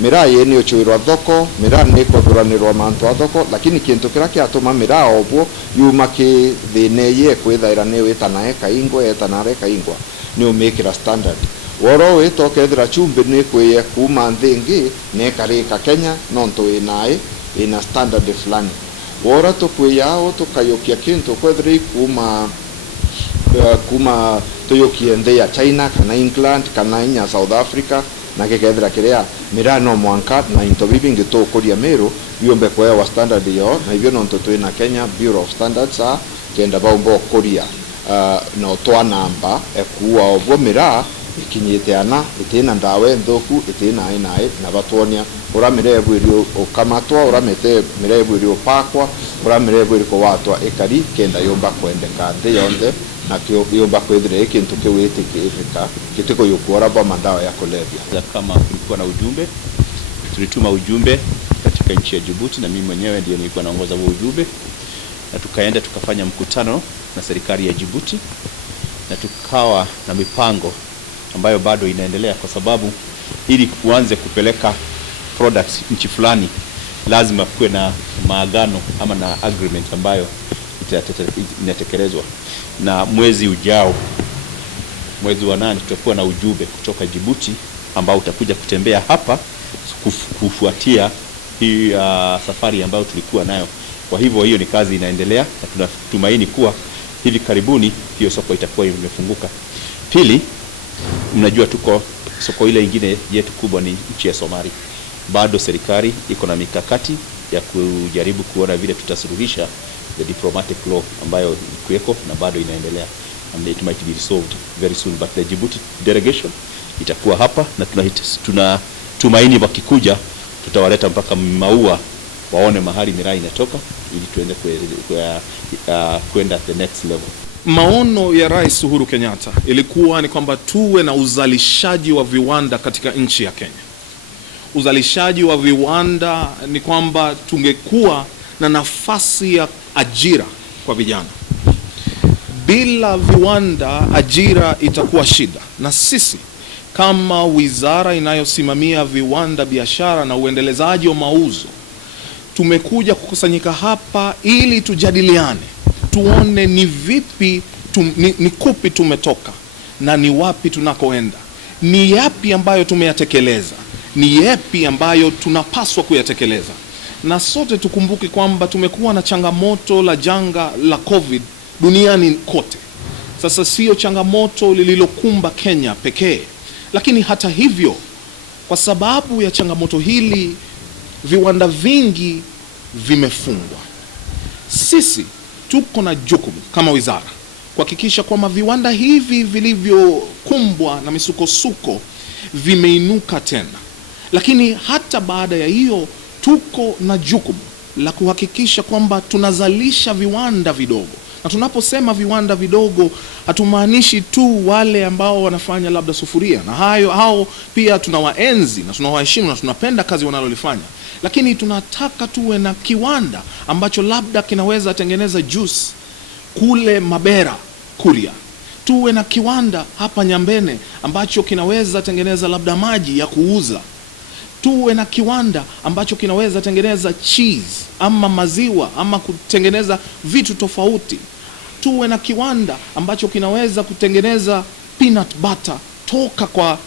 miraa yeni ochuirwa thoko miraa niko thuranirwa mantu a thoko lakini kintu kira kiatuma miraa obwo yuma ki thine ye kwithaira ni witana ekaingwa etana ekaingwa ni umekira standard woro witokethira chumbi ni kwiye kuma nthingi ne karika Kenya nonto inae ina standard fulani wora tukwiyao tukayokia kintu kwethira kuma tuyokie nthi ya China kana England kana inya South Africa na kekethira kiria miraa no mwanka na into bibingi tukuria miru yombe kwa standard yo na hivyo nonto twina Kenya Bureau of Standards kenda baumbo kuria no twa namba ekuwa obwo miraa ikinyite ana itina ndawe nthuku itina inae na batonia uramirebu irio ukamatwa uramete mirebu irio pakwa uramirebu irio watwa ekari kenda yomba kwendeka nthi yonde na kio yomba kwethire kintu kiwiti kiifika kitiko yukora ba mandawa ya kulevya. Kama kulikuwa na ujumbe, tulituma ujumbe katika nchi ya Djibouti na mimi mwenyewe ndio nilikuwa naongoza huo ujumbe, na tukaenda tukafanya mkutano na serikali ya Djibouti na tukawa na mipango ambayo bado inaendelea, kwa sababu ili kuanze kupeleka products nchi fulani lazima kuwe na maagano ama na agreement ambayo inatekelezwa. Na mwezi ujao, mwezi wa 8, tutakuwa na ujumbe kutoka Djibouti ambao utakuja kutembea hapa kufuatia hii safari ambayo tulikuwa nayo. Kwa hivyo hiyo ni kazi inaendelea na tunatumaini kuwa hivi karibuni hiyo soko itakuwa imefunguka. Pili, mnajua tuko soko ile nyingine yetu kubwa ni nchi ya Somalia. Bado serikali iko na mikakati ya kujaribu kuona vile tutasuluhisha the diplomatic law ambayo kuweko na bado inaendelea, and it might be resolved very soon, but the Djibouti delegation itakuwa hapa na tunatumaini wakikuja tutawaleta mpaka Maua waone mahali miraa inatoka ili tuende kwenda the next level. Maono ya Rais Uhuru Kenyatta ilikuwa ni kwamba tuwe na uzalishaji wa viwanda katika nchi ya Kenya. Uzalishaji wa viwanda ni kwamba tungekuwa na nafasi ya ajira kwa vijana. Bila viwanda ajira itakuwa shida, na sisi kama wizara inayosimamia viwanda, biashara na uendelezaji wa mauzo tumekuja kukusanyika hapa ili tujadiliane, tuone ni vipi ni kupi tumetoka na ni wapi tunakoenda, ni yapi ambayo tumeyatekeleza, ni yapi ambayo tunapaswa kuyatekeleza. Na sote tukumbuke kwamba tumekuwa na changamoto la janga la COVID duniani kote. Sasa sio changamoto lililokumba Kenya pekee, lakini hata hivyo kwa sababu ya changamoto hili viwanda vingi vimefungwa. Sisi tuko na jukumu kama wizara kuhakikisha kwamba viwanda hivi vilivyokumbwa na misukosuko vimeinuka tena. Lakini hata baada ya hiyo tuko na jukumu la kuhakikisha kwamba tunazalisha viwanda vidogo. Na tunaposema viwanda vidogo hatumaanishi tu wale ambao wanafanya labda sufuria, na hao pia tunawaenzi na tunawaheshimu na tunapenda kazi wanalolifanya. Lakini tunataka tuwe na kiwanda ambacho labda kinaweza tengeneza juice kule Mabera Kuria. Tuwe na kiwanda hapa Nyambene ambacho kinaweza tengeneza labda maji ya kuuza. Tuwe na kiwanda ambacho kinaweza tengeneza cheese ama maziwa ama kutengeneza vitu tofauti. Tuwe na kiwanda ambacho kinaweza kutengeneza peanut butter toka kwa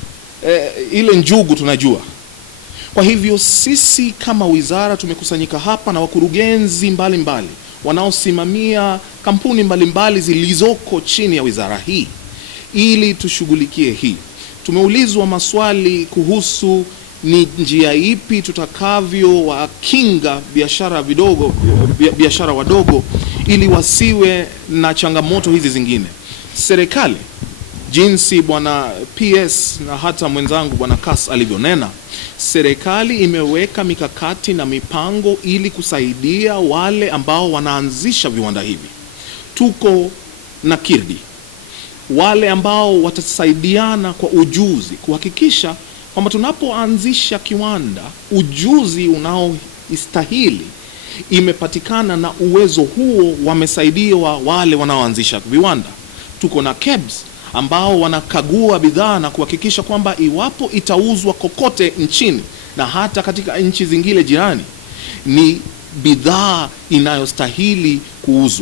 ile njugu tunajua. Kwa hivyo sisi kama wizara tumekusanyika hapa na wakurugenzi mbalimbali wanaosimamia kampuni mbalimbali zilizoko chini ya wizara hii ili tushughulikie hii. Tumeulizwa maswali kuhusu ni njia ipi tutakavyo wakinga biashara wadogo ili wasiwe na changamoto hizi zingine. Serikali, jinsi bwana PS na hata mwenzangu bwana Kas alivyonena, serikali imeweka mikakati na mipango ili kusaidia wale ambao wanaanzisha viwanda hivi. Tuko na Kirdi, wale ambao watasaidiana kwa ujuzi kuhakikisha kwamba tunapoanzisha kiwanda ujuzi unaoistahili imepatikana, na uwezo huo wamesaidiwa wale wanaoanzisha viwanda. Tuko na KEBS ambao wanakagua bidhaa na kuhakikisha kwamba iwapo itauzwa kokote nchini na hata katika nchi zingine jirani ni bidhaa inayostahili kuuzwa.